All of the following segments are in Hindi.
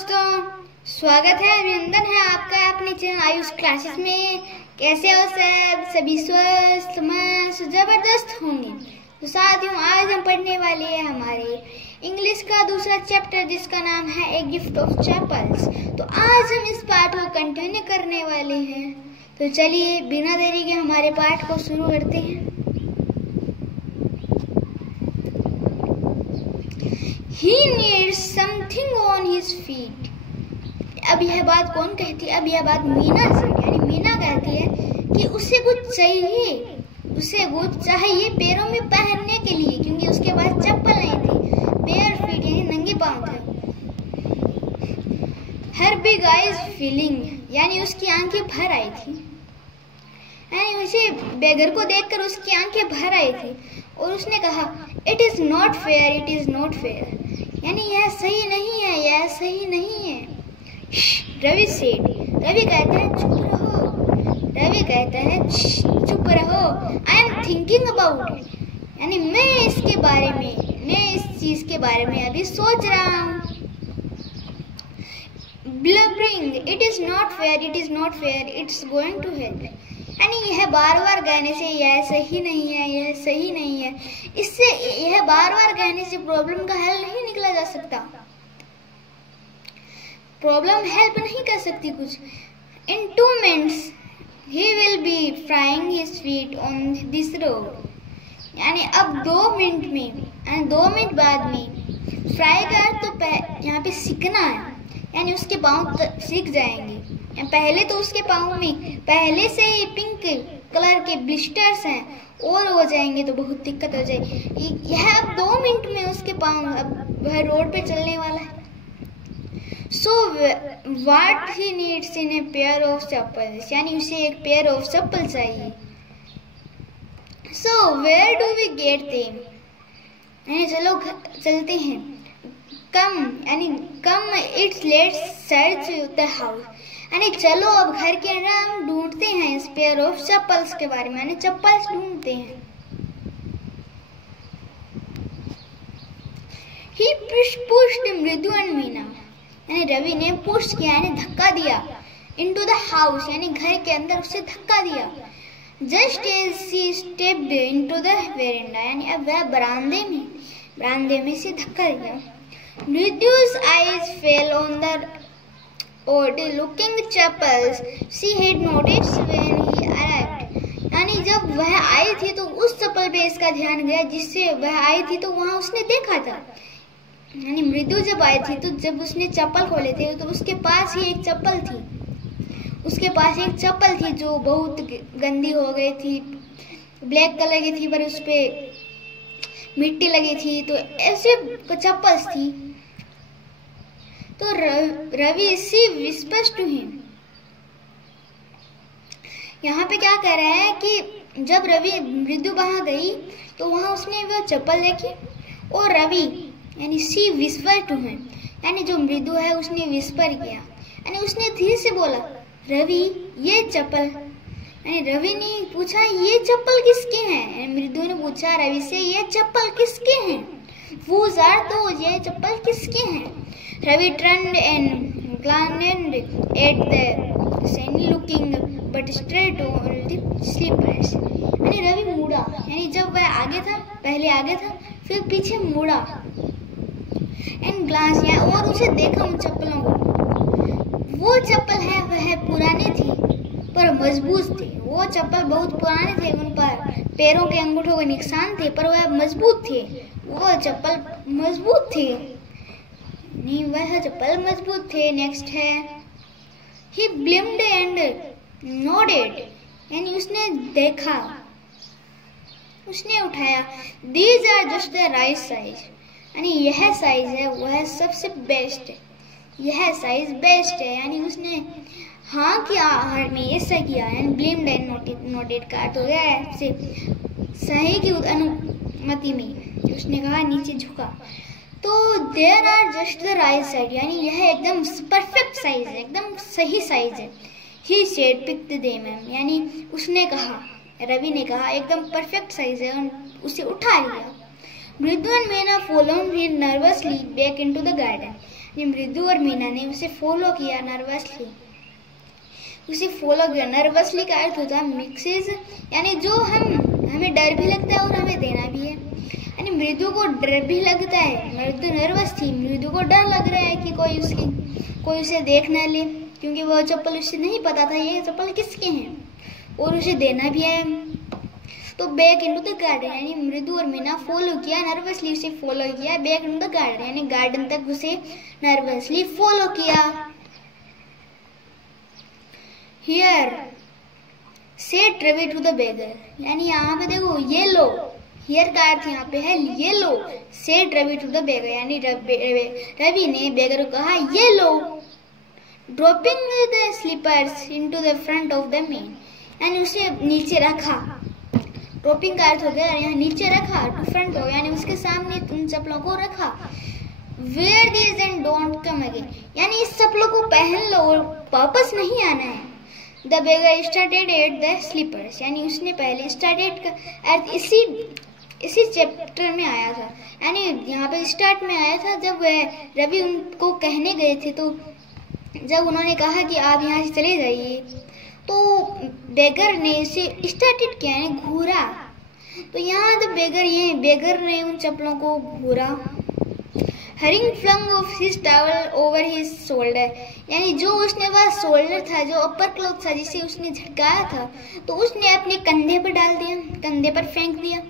दोस्तों, स्वागत है, अभिनंदन है आपका अपने चैनल आयुष क्लासेस में। कैसे हो सब? सभी स्वस्थ मस्त जबरदस्त होंगे। तो साथियों, आज हम पढ़ने वाले हैं हमारे इंग्लिश का दूसरा चैप्टर जिसका नाम है ए गिफ्ट ऑफ चैपल्स। तो आज हम इस पाठ को कंटिन्यू करने वाले हैं। तो चलिए बिना देरी के हमारे पाठ को शुरू करते हैं। He needs something on his feet. अब यह बात कौन कहती है? अब यह बात मीना से, यानी मीना कहती है कि उसे कुछ चाहिए, उसे कुछ चाहिए पैरों में पहनने के लिए, क्योंकि उसके पास चप्पल नहीं थी। बेयर फीट यानी नंगे पांव थे। Her big eyes filling, यानी उसकी आंखें भर आई थी। यानी उसे बेगर को देखकर उसकी आंखें भर आई थी और उसने कहा, it is not fair, it is not fair, यानी यह सही नहीं है, यह सही नहीं है। रवि सेड, रवि कहता है चुप रहो, रवि कहता है चुप रहो। I am thinking about it, यानी मैं इसके बारे में, मैं इस चीज के बारे में अभी सोच रहा हूँ। Blubbering, it is not fair, it is not fair, it's going to help, यानी यह बार बार कहने से यह सही नहीं है, यह सही नहीं है, इससे यह बार बार कहने से प्रॉब्लम का हल नहीं निकला जा सकता। प्रॉब्लम हेल्प नहीं कर सकती कुछ। इन 2 minutes he will be frying his feet on this road, यानी अब 2 मिनट में, यानी 2 मिनट बाद में फ्राई का तो यहाँ पे सीखना है, यानी उसके पाँव सीख जाएंगे। पहले तो उसके पाँव में पहले से ही पिंक कलर के ब्लिस्टर्स हैं और हो जाएंगे तो बहुत दिक्कत हो जाएगी। यह अब 2 मिनट में उसके पाँव, अब वह रोड पे चलने वाला है। So what he needs in a pair of chappals, यानी उसे एक पेयर ऑफ चप्पल चाहिए। So where do we get them, यानी चलो चलते हैं। कम, यानी come it's let's search the house, यानी चलो अब घर के अंदर हम ढूंढते हैं इस पेयर ऑफ चप्पल्स के बारे में, यानी चप्पल्स ढूंढते हैं। He pushed मृदु एंड मीना, यानी रवि ने पुश किया, यानी धक्का दिया। into the house, यानी घर के अंदर उसे धक्का दिया। just as she stepped into the veranda, यानी अब वह बरामदे में से धक्का दिया। मृदु's eyes fell on the odd looking chapels she had noticed when he arrived, यानी जब वह आई थी तो उस चप्पल पे इसका ध्यान गया जिससे वह आई थी, तो वहां उसने देखा था। यानी मृदु जब आई थी तो जब उसने चप्पल खोले थे तो उसके पास ही एक चप्पल थी, उसके पास एक चप्पल थी जो बहुत गंदी हो गई थी, ब्लैक कलर की थी, पर उस पे मिट्टी लगी थी, तो ऐसे चप्पल थी। तो रवि सी विस्पर्स टू हिम, यहाँ पे क्या कह रहा है कि जब रवि मृदु वहां गई तो वहां उसने वो चप्पल देखी और रवि यानी सी विस्पर टू हिम, यानी जो मृदु है उसने विस्पर किया, यानी उसने धीरे से बोला, रवि ये चप्पल, यानी रवि ने पूछा ये चप्पल किसके हैं, मृदु ने पूछा रवि से ये चप्पल किसके हैं, वो तो ये चप्पल किसके हैं। Ravi turned and glanced at the shiny looking but straight old slippers, यानी रवि मुड़ा, यानी जब वह आगे था, पहले आगे था फिर पीछे मुड़ा, एंड ग्लांस, और उसे देखा उन चप्पलों को। वो चप्पल है वह पुराने थे पर मजबूत थे, वो चप्पल बहुत पुराने थे, उन पर पैरों के अंगूठों के निशान थे पर वह मजबूत थे, वो चप्पल मजबूत थे, नहीं वह चप्पल मजबूत थे। नेक्स्ट है he blinked and nodded, यानी उसने देखा, उसने उठाया। these are just the right size, यानी यह साइज है वह सबसे बेस्ट है, यह साइज बेस्ट है, यानी उसने हाँ किया, हर में ऐसा किया। एंड ब्लिंक्ड एंड नोटेड का तो गया से सही की अनुमति में, उसने कहा नीचे झुका। तो there are just the right side, यानी यह एकदम परफेक्ट साइज है, एकदम सही साइज है। ही सेड पिक्ड देम, यानी उसने कहा, रवि ने कहा एकदम परफेक्ट साइज है, और उसे उठा लिया। मृदु and Meena followed him nervously back into the garden, मृदु और मीना ने उसे फॉलो किया नर्वसली। उसे फॉलो किया। नर्वसली का अर्थ होता है मिक्सेस, यानी जो हमें डर भी लगता है और हमें देना भी है। यानी मृदु को डर भी लगता है, मृदु नर्वस थी, मृदु को डर लग रहा है कि कोई उसे देख ना ले, क्योंकि वह चप्पल उसे नहीं पता था ये चप्पल किसके हैं और उसे देना भी है। तो बैक इनटू द गार्डन, यानी मृदु और मीना फॉलो किया, नर्वसली उसे फॉलो किया बैक इनटू द गार्डन, यानी गार्डन तक उसे नर्वसली फॉलो किया। Here said Ravi to the beggar, यानी यहाँ पे देखो ये लो, हियर का अर्थ यहाँ पे है ये लो। Said Ravi to the beggar, यानी रवि ने बेगर को कहा ये लो। Dropping the slippers into the front of the man, यानी उसे नीचे रखा। ड्रॉपिंग का अर्थ हो गया यहाँ नीचे रखा, टू फ्रंट हो, यानी उसके सामने उन चप्पलों को रखा। Wear this and don't come again, यानी इस चप्पलों को पहन लो और वापस नहीं आना है। The beggar started at the slippers, यानी उसने पहले स्टार्टेड का अर्थ इसी चैप्टर में आया था, यानी यहाँ पे स्टार्ट में आया था जब रवि उनको कहने गए थे। तो जब उन्होंने कहा कि आप यहाँ से चले जाइए, तो बेगर ने इसे स्टार्टेड किया, यानी घूरा। तो यहाँ जब बेगर ने उन चप्पलों को घूरा। Hurrying flung off his towel over his shoulder, यानी जो उसने वह शोल्डर था, जो अपर क्लॉथ था जिसे उसने झटकाया था, तो उसने अपने कंधे पर डाल दिया, कंधे पर फेंक दिया।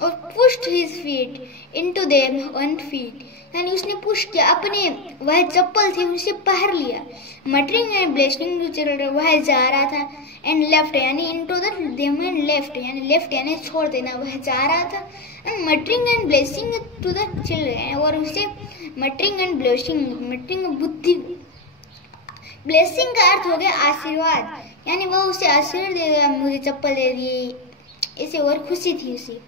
और pushed his feet into them one feet, यानी उसने पुश किया, अपने वह चप्पल थी उसे पहन लिया। Muttering and blessing to children, वह जा रहा था, एंड लेफ्ट यानी into the them and left, यानी लेफ्ट यानी छोड़ देना, वह जा रहा था। And muttering and blessing to the children, और उसे मटरिंग एंड ब्लेसिंग, मटरिंग बुद्धि, ब्लेसिंग का अर्थ हो गया आशीर्वाद, यानी वह उसे आशीर्वाद दे दिया, मुझे चप्पल दे दी, इसे और खुशी थी उसे।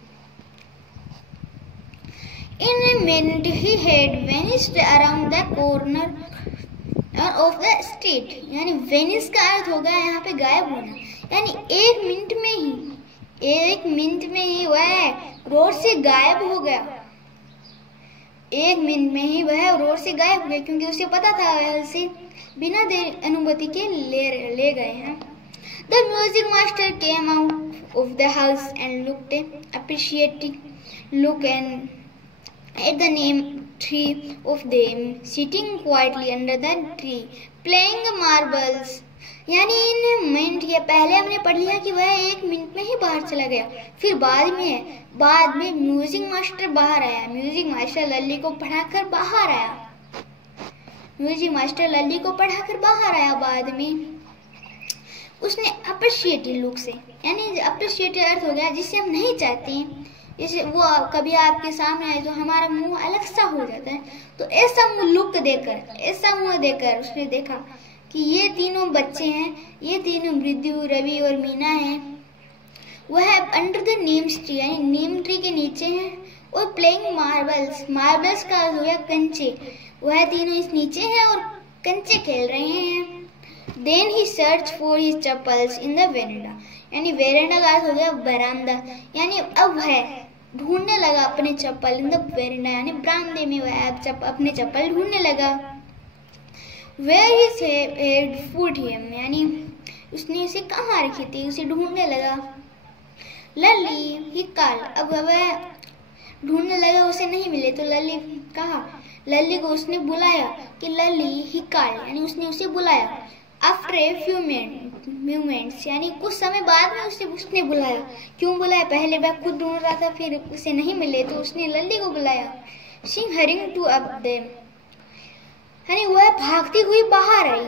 In a minute he had vanished around the corner of the street, यानी वेनिस का अर्थ होगा यहाँ पे गायब होना, यानी एक मिनट में ही वह रोड से गायब हो गया। एक मिनट में ही वह रोड से गायब हो गया, क्योंकि उसे पता था वह उसे बिना अनुमति के ले गए हैं। The music master came out of the house and looked appreciating look and at the name three of them sitting quietly under the tree playing marbles, यानी इन मिनट के पहले हमने पढ़ लिया कि वह एक मिनट में ही बाहर चला गया। फिर बाद में म्यूजिक मास्टर बाहर आया, म्यूजिक मास्टर लल्ली को पढ़ाकर बाहर आया, म्यूजिक मास्टर लल्ली को पढ़ाकर बाहर आया। बाद में उसने अप्रिशिएटेड लुक से, यानी अप्रिशिएटेड अर्थ हो गया जिसे हम नहीं चाहते हैं, जैसे वो कभी आपके सामने आए तो हमारा मुंह अलग सा हो जाता है, तो ऐसा मुंह देकर उसने देखा कि ये तीनों बच्चे हैं, ये तीनों मृदु, रवि और मीना हैं, वह अंडर द नीम ट्री, यानी नीम ट्री के नीचे हैं, और प्लेइंग मार्बल्स का हो गया कंचे, वह तीनों इस नीचे हैं और कंचे खेल रहे हैं। Then he search for his chappals in the veranda, यानी वेरेंडा का अर्थ हो गया बरामदा, यानी अब वह ढूंढने लगा अपने चप्पल इन द वेरेंडा, यानी बरामदे में वह अपने चप्पल ढूंढने लगा। Where his had put him, यानी उसने इसे कहाँ रखी थी, उसे ढूंढने लगा। लल्ली ही कॉल, अब वह ढूंढने लगा, उसे नहीं मिले तो लल्ली को उसने बुलाया कि लल्ली ही कॉल, यानी उसने उसे बुलाया। आफ्टर ए फ्यू मोमेंट्स, यानी कुछ समय बाद में उसने बुलाया। क्यों बुलाया? पहले वह खुद ढूंढ रहा था, फिर उसे नहीं मिले तो उसने लल्ली को बुलाया। She hurrying to up them, यानी वह भागती हुई बाहर आई।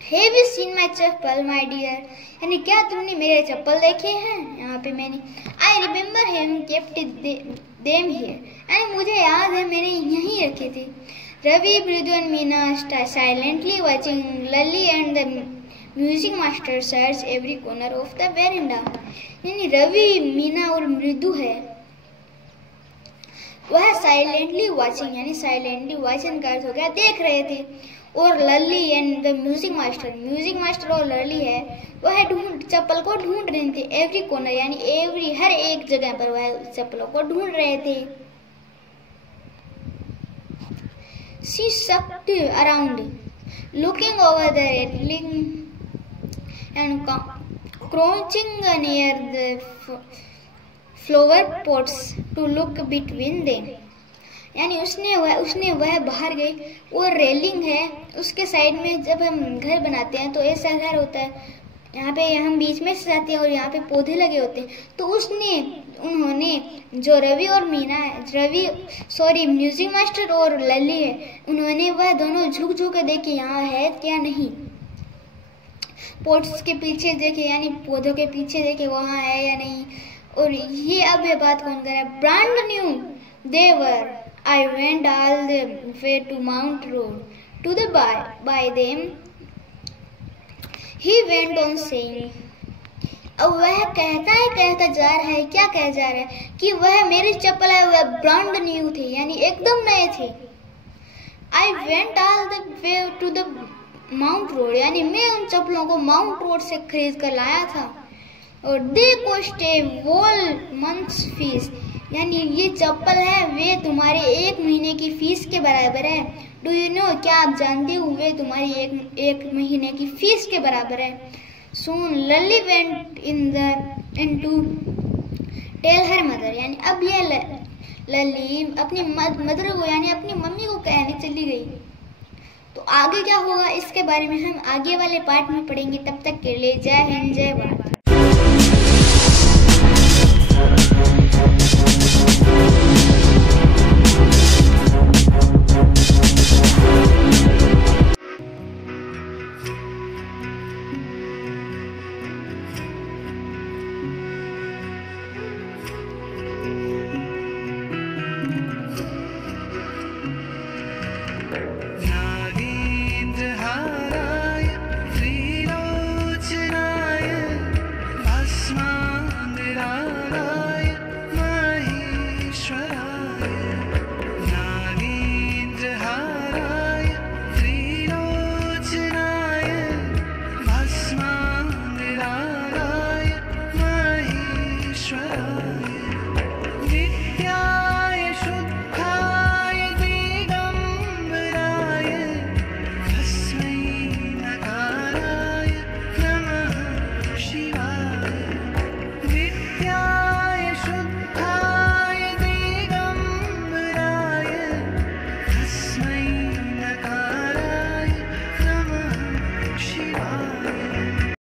Have you seen my chappal my dear, यानी क्या तुमने मेरे चप्पल देखे हैं? यहाँ पे मैंने I remember him kept them here, यानी मुझे याद है मैंने यहीं रखे थे। रवि, मृदु and Meena silently watching Lally and the music master search every corner of the veranda, यानी रवि, मीना और मृदु है वह साइलेंटली वाचिंग, यानी साइलेंटली वाचिंग का अर्थ हो गया देख रहे थे। और लल्ली एंड द म्यूजिक मास्टर और लल्ली है वह चप्पल को ढूंढ रहे थे। एवरी कॉर्नर, यानी हर एक जगह पर वह चप्पलों को ढूंढ रहे थे। She sucked around, looking over the railing and crouching near the flower pots to look between them. यानी उसने वह बाहर गई, वो रेलिंग है उसके साइड में। जब हम घर बनाते हैं तो ऐसा घर होता है, यहाँ पे हम बीच में से जाते हैं और यहाँ पे पौधे लगे होते हैं। तो उन्होंने जो म्यूजिक मास्टर और लल्ली है, उन्होंने वह दोनों झुक झुक के देखे यहाँ है क्या नहीं। पोट्स के पीछे देखे, यानी पौधों के पीछे देखे वहाँ है या नहीं। और ये अब ये बात कौन कर रहा है? ब्रांड न्यू देवर I went all the way to Mount Road to the by them. He went on saying. अब वह कहता जा रहा है, क्या कह जा रहा है कि वह मेरी चप्पल है वह ब्रांड न्यू थे, यानी एकदम नए थे। I went all the way to the Mount Road, यानी मैं उन चप्पलों को माउंट रोड से खरीद कर लाया था। और they cost a whole month's fees, यानी ये चप्पल है वे तुम्हारे 1 महीने की फीस के बराबर है। डू यू नो, क्या आप जानते हो वे तुम्हारी एक महीने की फीस के बराबर है। Soon Lally went in to tell her mother, यानी अब ये लली अपनी मदर को यानी अपनी मम्मी को कहने चली गई। तो आगे क्या होगा इसके बारे में हम आगे वाले पार्ट में पढ़ेंगे। तब तक के लिए जय हिंद जय भारत।